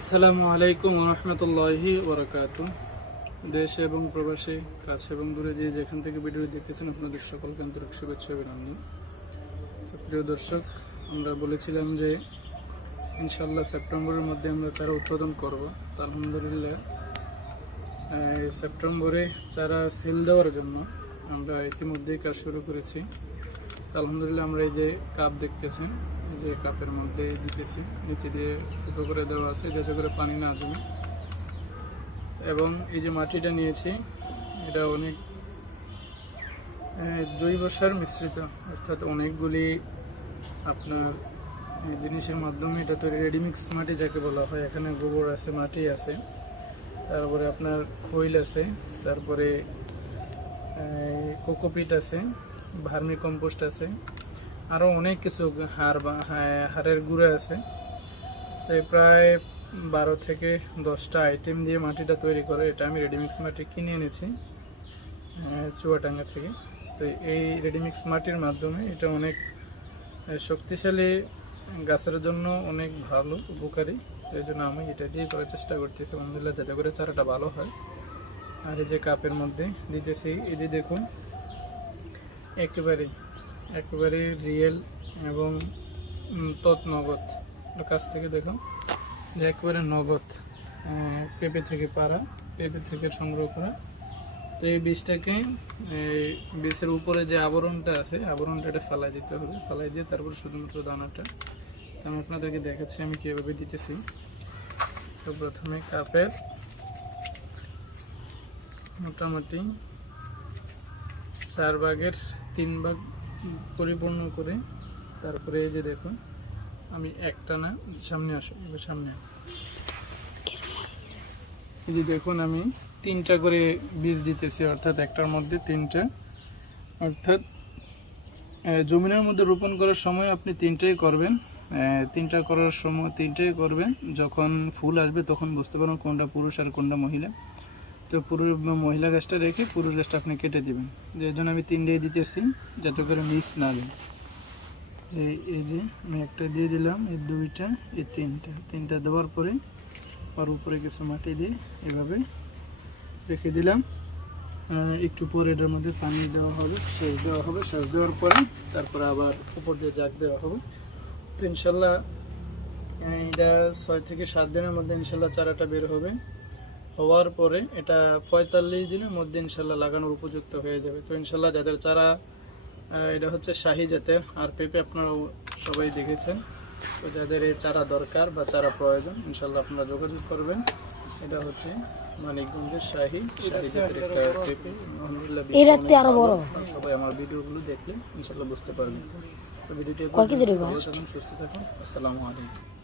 আসসালামু আলাইকুম ওয়া রাহমাতুল্লাহি ওয়া বারাকাতুহু। দেশে এবং প্রবাসে, কাছে এবং দূরে যে যেখান থেকে ভিডিও দেখতেছেন আপনাদের সকলকে আন্তরিক শুভেচ্ছা ও অভিনন্দন। তো প্রিয় দর্শক, আমরা বলেছিলাম যে ইনশাআল্লাহ সেপ্টেম্বরের মধ্যে আমরা চারা উৎপাদন করব। তো আলহামদুলিল্লাহ এই সেপ্টেম্বরে চারা সেল দেওয়ার জন্য আমরা ইতিমধ্যেই কাজ শুরু করেছি। তো আলহামদুলিল্লাহ আমরা এই যে কাপ দেখতেছেন, এই যে কাপের মধ্যে দিতেছি, নিচে দিয়ে ফুটো করে দেওয়া আছে যাতে করে পানি না জমে। এবং এই যে মাটিটা নিয়েছি, এটা অনেক জৈব সার মিশ্রিত, অর্থাৎ অনেকগুলি আপনার জিনিসের মাধ্যমে এটা তৈরি। রেডিমিক্স মাটি যাকে বলা হয়, এখানে গোবর আছে, মাটি আছে, তারপরে আপনার খৈল আছে, তারপরে কোকোপিট আছে, ভার্মি কম্পোস্ট আছে, আরও অনেক কিছু, হাড়ের গুঁড়া আছে। তো প্রায় 12 থেকে 10টা আইটেম দিয়ে মাটিটা তৈরি করে। এটা আমি রেডিমিক্স মাটি কিনে এনেছি চুয়াডাঙ্গা থেকে। তো এই রেডিমিক্স মাটির মাধ্যমে এটা অনেক শক্তিশালী, গাছের জন্য অনেক ভালো, উপকারী। এই জন্য আমি এটা দিয়ে করার চেষ্টা করতেছি আলহামদুলিল্লাহ, যাতে করে চারাটা ভালো হয়। আর এই যে কাপের মধ্যে দিতেছি, এই যে দেখুন একেবারে রিয়েল এবং নগদ কাছ থেকে দেখুন যে একেবারে নগদ পেঁপে থেকে পাড়া, পেঁপে থেকে সংগ্রহ করা। তো এই বীজটাকে, বীজের উপরে যে আবরণটা আছে, আবরণটা এটা ফালাই দিতে হবে। ফালাই দিয়ে তারপর শুধুমাত্র দানাটা আমি আপনাদেরকে দেখাচ্ছি আমি কীভাবে দিতেছি। তো প্রথমে কাপের মোটামুটি 4 ভাগের 3 ভাগ পরিপূর্ণ করে, তারপরে এই যে দেখুন আমি একটা না, সামনে আসো, এবার সামনে। এই যে দেখুন আমি 3টা করে বীজ দিতেছি, অর্থাৎ একটার মধ্যে 3টা। অর্থাৎ জমিনের মধ্যে রোপণ করার সময় আপনি 3টাই করবেন। 3টা করার সময় 3টাই করবেন। যখন ফুল আসবে তখন বুঝতে পারবেন কোনটা পুরুষ আর কোনটা মহিলা। তো মহিলা গাছটা রেখে পুরুষ গাছটা আপনি কেটে দেবেন। যে জন্য আমি 3টাই দিতেছি, যাতে করে মিস না দেয়। এই যে আমি একটা দিয়ে দিলাম, এই 2টা, এই 3টা দেওয়ার পরে আর উপরে কিছু মাটি দিয়ে এভাবে রেখে দিলাম। একটু পরে এটার মধ্যে পানি দেওয়া হবে, সেচ দেওয়ার পরে তারপরে আবার উপর দিয়ে জাগ দেওয়া হবে। তো ইনশাল্লাহ এটা 6 থেকে 7 দিনের মধ্যে ইনশাল্লাহ চারাটা বের হবে। হওয়ার পরে এটা 45 দিনের মধ্যে ইনশাল্লাহ লাগানোর উপযুক্ত হয়ে যাবে। তো ইনশাল্লাহ যাদের চারা, এটা হচ্ছে শাহি জাতের, আর পেঁপে আপনারা সবাই দেখেছেন। তো যাদের এই চারা দরকার বা চারা প্রয়োজন, ইনশাল্লাহ আপনারা যোগাযোগ করবেন। এটা হচ্ছে মানিকগঞ্জের শাহি জাতের একটা পেঁপে। আলহামদুলিল্লাহ সবাই আমার ভিডিওগুলো দেখলে ইনশাল্লাহ বুঝতে পারবেন। তো ভিডিওটি সুস্থ থাকুন। আসসালামু আলাইকুম।